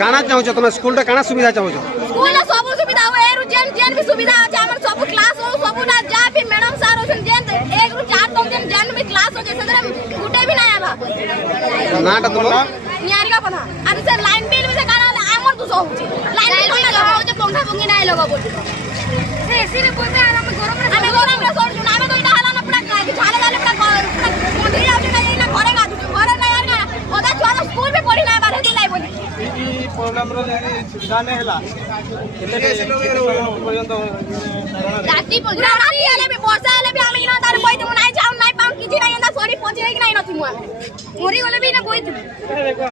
काना चाहो तुम स्कूल रे काना सुविधा चाहो स्कूल रे सब सुविधा हो एरु जेन भी सुविधा আছে हमर सब क्लास हो सब ना जा भी मैडम सर होसन जेन 1 रु 4 तक जेन भी क्लास हो जैसे गुटे भी ना आबा नाटा तुम नियारिका पना अब से लाइन बिल में से काना हमर तो सब लाइन बिल ना लगाओ जे पंखा पंगी ना लगाओ बोल से एसी रे बोलते आ हम गरम रे सोड़ ना हमें तो इना हला ना पूरा झाले झाले पूरा मंदिर आउट ना इना घरे गा घरे ना यार का ओदा छुआ स्कूल में पढ़ी ना बारे तो लाई बोली ई प्रॉब्लम रो सुविधा ने हला पर्यंत राती आले भी वर्षा आले भी हम ना तार बोई तुम नहीं जाऊ नहीं पाऊ किछि नहीं एंदा सॉरी पहुंचे कि नहीं नथि मु मोरी गले भी ना बोई